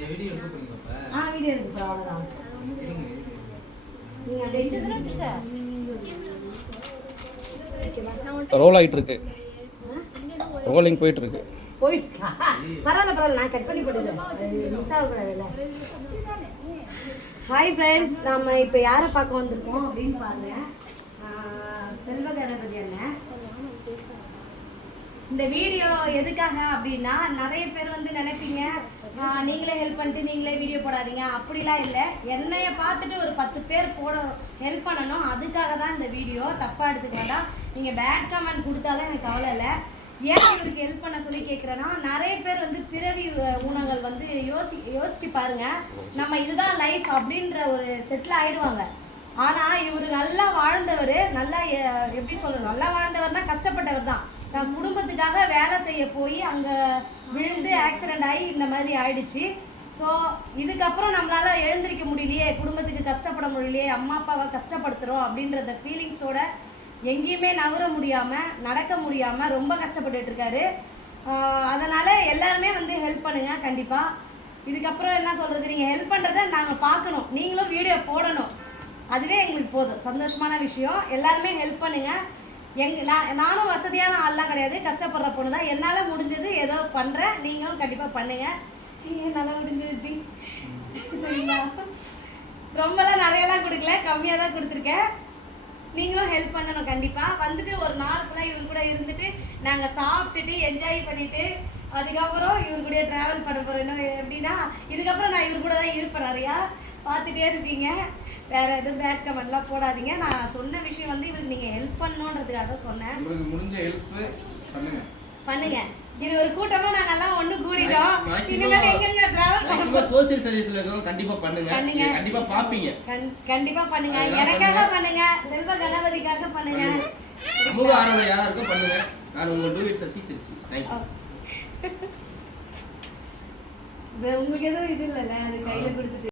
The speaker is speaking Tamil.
வீடியோ எடுக்க போறீங்களா? வீடியோ எடுக்க போறோம் அவ்வளவுதான். நீங்க அதை எஞ்சதுல வச்சிருக்க. ரோல் ஆயிட்டு இருக்கு. ரோலிங் போயிட்டு இருக்கு. போயிட்டா? பரவாயில்ல நான் கட் பண்ணி போடுறேன். மிஸ் ஆக கூடாதுல்ல. ஹாய் ஃப்ரெண்ட்ஸ், நம்ம இப்போ யாரை பார்க்க வந்திருக்கோம் அப்படின்னு பாருங்க. செல்வ கணபதி அண்ணன். இந்த வீடியோ எதுக்காக அப்படின்னா, நிறைய பேர் வந்து நினைப்பீங்க நீங்களே ஹெல்ப் பண்ணிட்டு நீங்களே வீடியோ போடாதீங்க. அப்படிலாம் இல்லை. என்னைய பார்த்துட்டு ஒரு 10 பேர் ஹெல்ப் பண்ணணும். அதுக்காக தான் இந்த வீடியோ. தப்பாக எடுத்துக்க வேண்டாம். நீங்கள் பேட் கமெண்ட் கொடுத்தாலும் எனக்கு கவலை இல்லை. ஏன் இவருக்கு ஹெல்ப் பண்ண சொல்லி கேட்குறேன்னா, நிறைய பேர் வந்து பிறவி ஊனங்கள் வந்து யோசிச்சு பாருங்க. நம்ம இதுதான் லைஃப் அப்படின்ற ஒரு செட்டில் ஆயிடுவாங்க. ஆனால் இவர் நல்லா வாழ்ந்தவர், நல்லா எப்படி சொல்லணும், நல்லா வாழ்ந்தவர்னா கஷ்டப்பட்டவர் தான். நான் குடும்பத்துக்காக வேலை செய்ய போய் அங்கே விழுந்து ஆக்சிடெண்ட் ஆகி இந்த மாதிரி ஆயிடுச்சு. ஸோ இதுக்கப்புறம் நம்மளால் எழுந்திருக்க முடியலையே, குடும்பத்துக்கு கஷ்டப்பட முடியலையே, அம்மா அப்பாவை கஷ்டப்படுத்துகிறோம் அப்படின்றத ஃபீலிங்ஸோட எங்கேயுமே நகர முடியாமல் நடக்க முடியாமல் ரொம்ப கஷ்டப்பட்டுட்டு இருக்காரு. அதனால் எல்லாருமே வந்து ஹெல்ப் பண்ணுங்கள். கண்டிப்பாக இதுக்கப்புறம் என்ன சொல்கிறது, நீங்கள் ஹெல்ப் பண்ணுறதை நாங்கள் பார்க்கணும், நீங்களும் வீடியோ போடணும். அதுவே எங்களுக்கு போதும், சந்தோஷமான விஷயம். எல்லாருமே ஹெல்ப் பண்ணுங்கள். நானும் வசதியான ஆள்லாம் கிடையாது, கஷ்டப்படுற பொண்ணு தான். என்னால் முடிஞ்சது ஏதோ பண்ணுறேன், நீங்களும் கண்டிப்பாக பண்ணுங்கள். என்னால் முடிஞ்சது சரிங்களா? ரொம்பலாம் நிறையலாம் கொடுக்கல, கம்மியாக தான் கொடுத்துருக்கேன். நீங்களும் ஹெல்ப் பண்ணணும் கண்டிப்பாக. வந்துட்டு ஒரு நாள் ஃபுல்லாக இவர் கூட இருந்துட்டு நாங்கள் சாப்பிட்டுட்டு என்ஜாய் பண்ணிவிட்டு அதுக்கப்புறம் இவர் கூட ட்ராவல் பண்ண போகிறோம். எப்படின்னா இதுக்கப்புறம் நான் இவர் கூட தான் இருப்பேன். நிறையா பார்த்துட்டே இருப்பீங்க. வேறு எதுவும் பேட் கமெண்ட்லாம் போடாதீங்க. நான் சொன்ன விஷயம் வந்து இவருக்கு நீங்கள் ஹெல்ப் பண்ணணுன்றதுக்காக சொன்னேன். முடிஞ்ச ஹெல்ப் பண்ணுங்க. இது ஒரு கூட்டமா நாங்க எல்லாம் ஒண்ணு கூடிட்டோம். இனிமேல் எங்கங்க டிராவல் பண்ணுவோம், சோஷியல் சர்வீஸ்ல இருக்கோம். கண்டிப்பா பண்ணுங்க, கண்டிப்பா பாப்பீங்க. கண்டிப்பா பண்ணுங்க. எனக்காக பண்ணுங்க, செல்வ கணபதிக்காக பண்ணுங்க. சமூக ஆர்வலர் யாரா இருக்கோ பண்ணுங்க. நான் உங்க டூவிட் சசி திருச்சி. Thank you. உங்களுக்கு எதுவும் இது இல்லல, அது கையில கொடுத்துட்டு